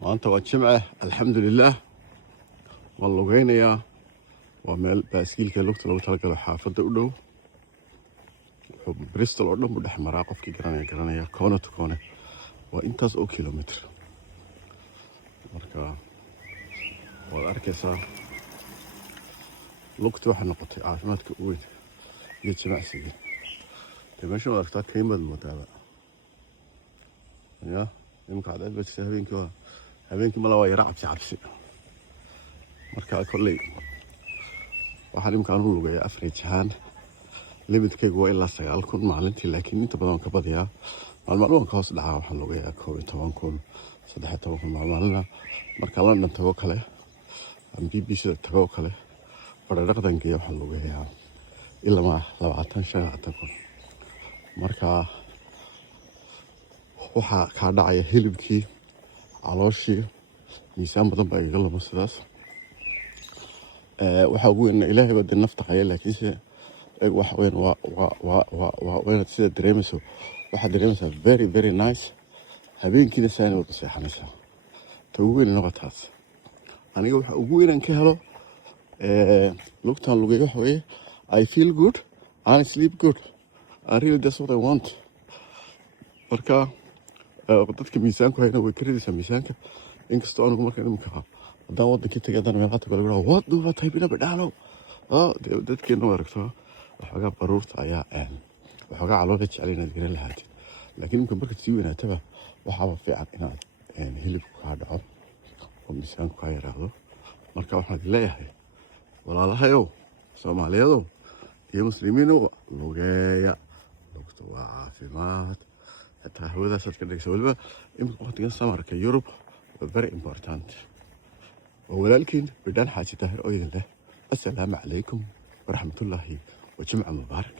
maanta waa Jimce alxamdulillaah waan lugeynayaa waa meel baaskiilka lugta lagu talagalo xaafadda u dhow Bristol oo dhan buu dhex maraa qofkii garanaya koone to koone waa intaas oo kilomitir marka waad arkaysaa lugta waxay noqotay caafimaadka u weyn iyo jimacsiga meesha waad aragtaa kaymad moodaaba ya imka cadceed baa jirta habeenkii mala waa yara cabsi marka kolley waxaan imkaan u lugeeyaa average ahaan limitkaygu waa ilaa 9,000 maalintii laakiin inta badan ka badiyaa maalmahan ka hoos dhacaa waxaan lugeeyaa 12,000 13,000 maalmaalina marka London tago kale BBC tago kale baradhaqdan geeyo waxaan lugeeyaa ilaa 25,000 marka waxaa ka dhacaya hilibkii calooshii miisaan badan baa iga lama sidaas waxa ugu weyn ilaahay baa nafta qaya laakiinse waxa weyn waa sida dareemayso waxa dareemaysaa very nice habeenkiina saani wada seexanaysaa ta ugu weyn noqotaas aniga waxa ugu weyn ka helo lugtaan lugeeyo waxa weeye I feel good and sleep good I really that's what I want marka dadka miisaanku hayna way karidaysaa miisaanka inkastoo anigu markaan imika haddaan wadankii tagay haddana meel qaata kale waad duula taybina badhaalo dadkeena waa aragtaa waxoogaa baruurta ayaa waxoogaa caloosha jecel inaad garan lahaatid laakiin imika markaad sii weynaataba waxaaba fiican inaad hilibku kaa dhaco oo miisaanku kaa yaraado marka waxaan leeyahay walaalahayow soomaaliyadow iyo muslimiinow lugeeya lugta waa caafimaad حتى هذا صدق سولفة يمكن وقت كان سمر كيوروب very important ولكن بدان حاجة تهر أيضا له السلام عليكم ورحمة الله وجمعة مبارك.